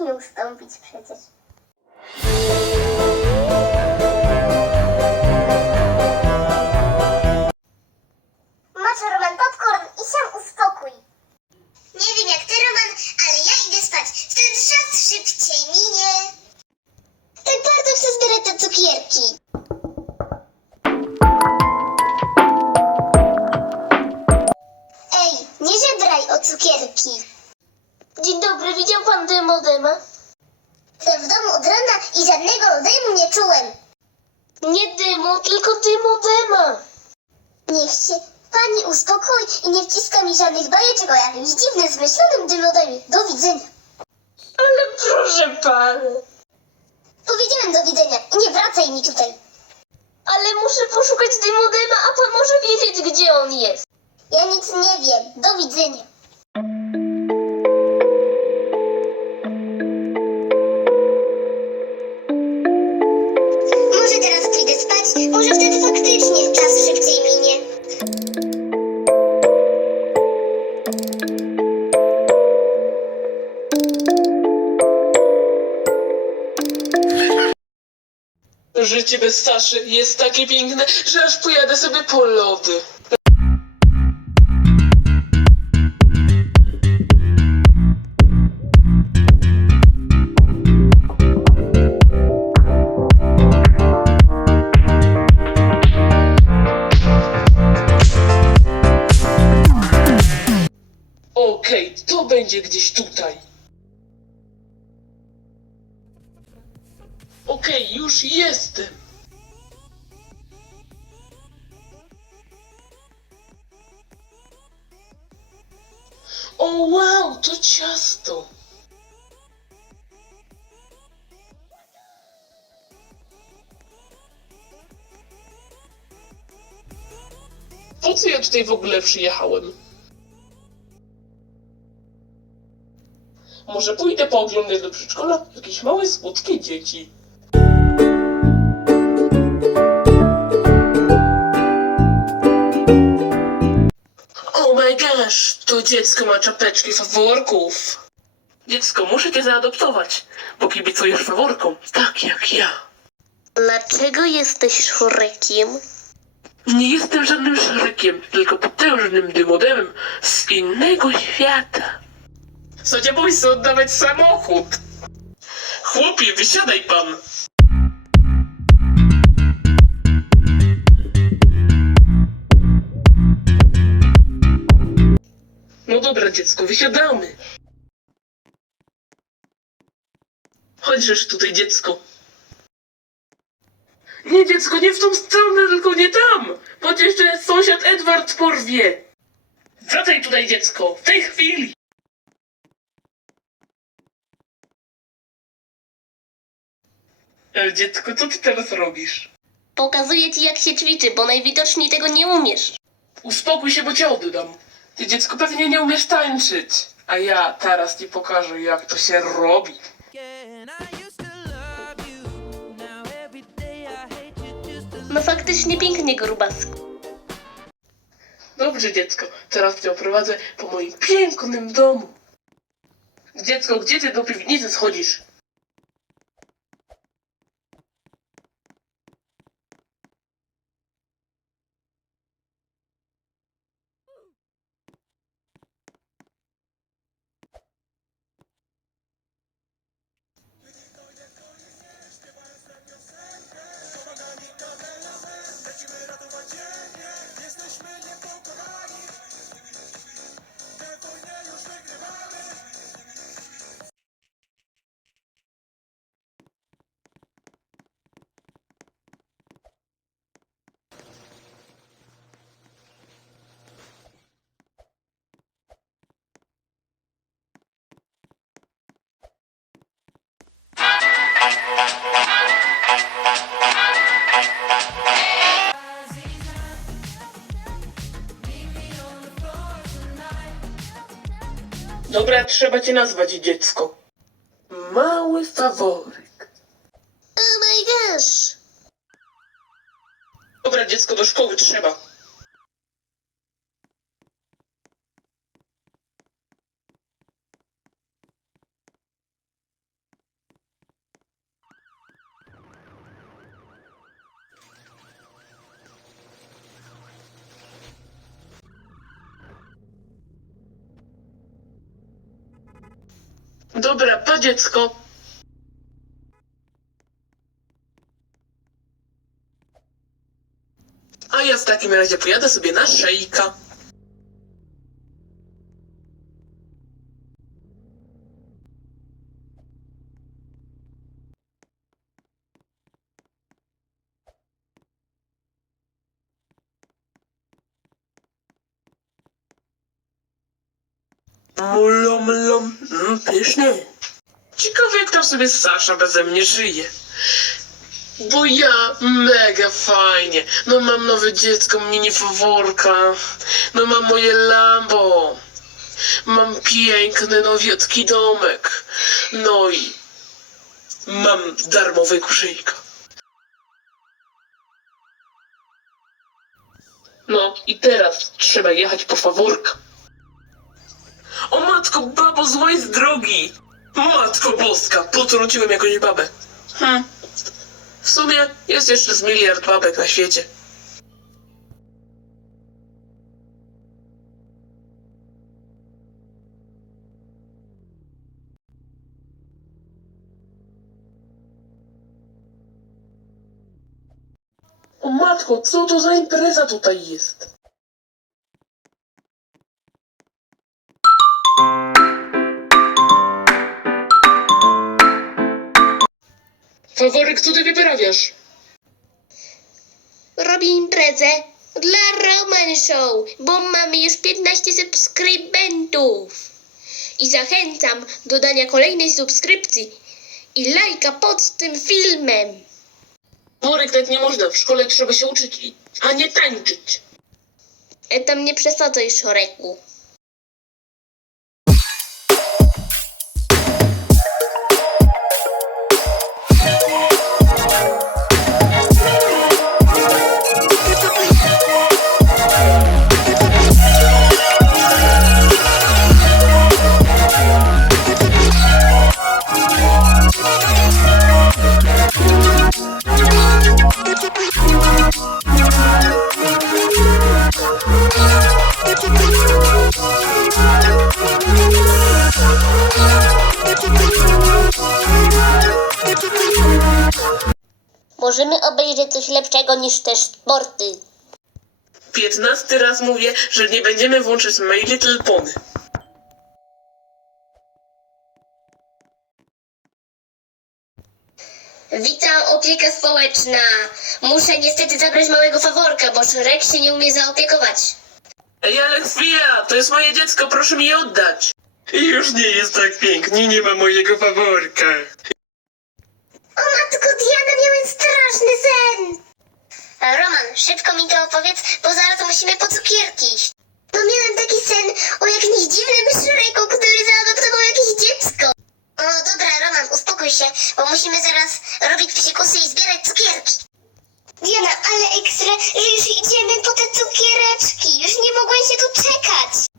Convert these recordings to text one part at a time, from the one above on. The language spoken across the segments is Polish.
Mi ustąpić przecież. Masz Roman popcorn i się uspokój. Nie wiem jak ty, Roman, ale ja idę spać. Wtedy czas szybciej minie. Tak bardzo chcę zbierać te cukierki. Ej, nie żebraj o cukierki. Dobry, widział pan dymodema? Jestem w domu od rana i żadnego dymu nie czułem. Nie dymu, tylko dymodema. Niech się pani uspokoi i nie wciska mi żadnych bajeczek o jakimś dziwnym, zmyślonym dymodemie. Do widzenia. Ale proszę pan. Powiedziałem do widzenia i nie wracaj mi tutaj. Ale muszę poszukać dymodema, a pan może wiedzieć, gdzie on jest. Ja nic nie wiem. Do widzenia. Życie bez Saszy jest takie piękne, że aż pojadę sobie po lody. Będzie gdzieś tutaj. Okej, już jestem. O wow, to ciasto. Po co ja tutaj w ogóle przyjechałem? Może pójdę pooglądać do przedszkola jakieś małe, słodkie dzieci. Oh my gosh, to dziecko ma czapeczki faworków. Dziecko, muszę cię zaadoptować, bo kibicujesz faworkom, tak jak ja. Dlaczego jesteś szrekiem? Nie jestem żadnym szrekiem, tylko potężnym dymodemem z innego świata. Sobie oddawać samochód? Chłopie, wysiadaj pan! No dobra, dziecko, wysiadamy. Chodźżesz tutaj, dziecko. Nie, dziecko, nie w tą stronę, tylko nie tam! Bo cię jeszcze sąsiad Edward porwie! Wracaj tutaj, dziecko, w tej chwili! E, dziecko, co ty teraz robisz? Pokazuję ci, jak się ćwiczy, bo najwidoczniej tego nie umiesz. Uspokój się, bo cię oddam. Ty, dziecko, pewnie nie umiesz tańczyć. A ja teraz ci pokażę, jak to się robi. No faktycznie pięknie, grubasku. Dobrze, dziecko, teraz cię oprowadzę po moim pięknym domu. Dziecko, gdzie ty do piwnicy schodzisz? Dobra, trzeba cię nazwać, dziecko. Mały faworyk. Oh my masz. Dobra, dziecko, do szkoły trzeba. Dobra, pa dziecko. A ja w takim razie pojadę sobie na szejka. Mlom, mlom, mm, pysznie. Ciekawe jak tam sobie Sasza beze mnie żyje. Bo ja mega fajnie. No mam nowe dziecko, mini faworka. No mam moje Lambo. Mam piękny, nowiutki domek. No i mam darmowe kuszyjka. No i teraz trzeba jechać po faworka. O matko, babo, złaj z drogi! Matko boska, potrąciłem jakąś babę. Hm. W sumie jest jeszcze z miliard babek na świecie. O matko, co to za impreza tutaj jest? Faworyk, co ty wyprawiasz? Robię imprezę dla Roman Show, bo mamy już 15 subskrybentów. I zachęcam do dania kolejnej subskrypcji i lajka pod tym filmem. Faworyk tak nie można, w szkole trzeba się uczyć, a nie tańczyć. E tam nie przesadzaj, Szoreku. Lepszego niż te sporty. Piętnasty raz mówię, że nie będziemy włączyć My Little Pony. Witam, opieka społeczna. Muszę niestety zabrać małego faworka, bo Szrek się nie umie zaopiekować. Ej, ale chwila, to jest moje dziecko, proszę mi je oddać. Już nie jest tak pięknie, nie ma mojego faworka. O matko, Diana, miałem straszny sen! Roman, szybko mi to opowiedz, bo musimy po cukierki. No miałem taki sen o jakimś dziwnym szreku, który zaadoptował jakieś dziecko. O, dobra, Roman, uspokój się, bo musimy zaraz robić psikusy i zbierać cukierki. Diana, ale ekstra, że już idziemy po te cukiereczki. Już nie mogłem się tu czekać.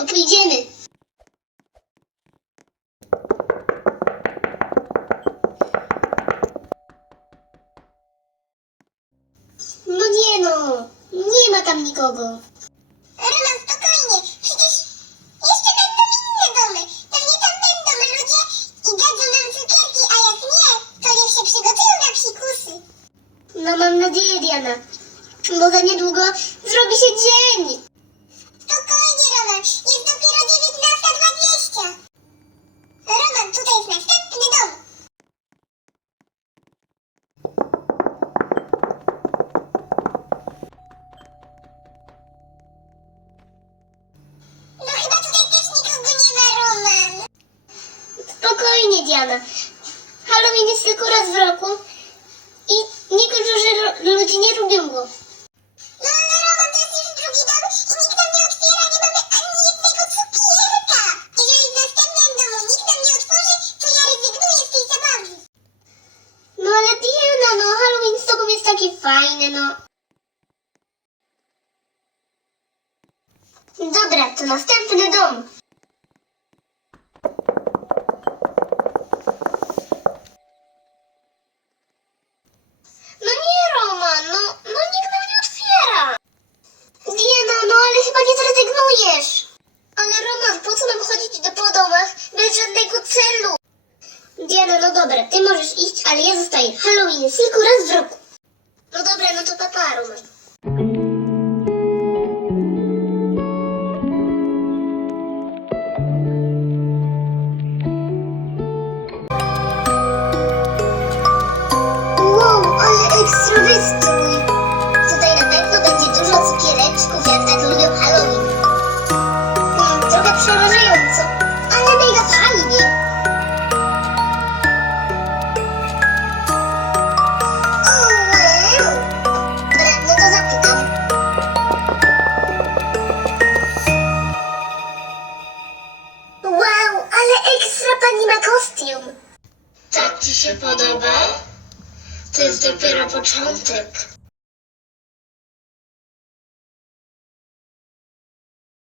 bo pójdziemy. No nie no, nie ma tam nikogo. Nie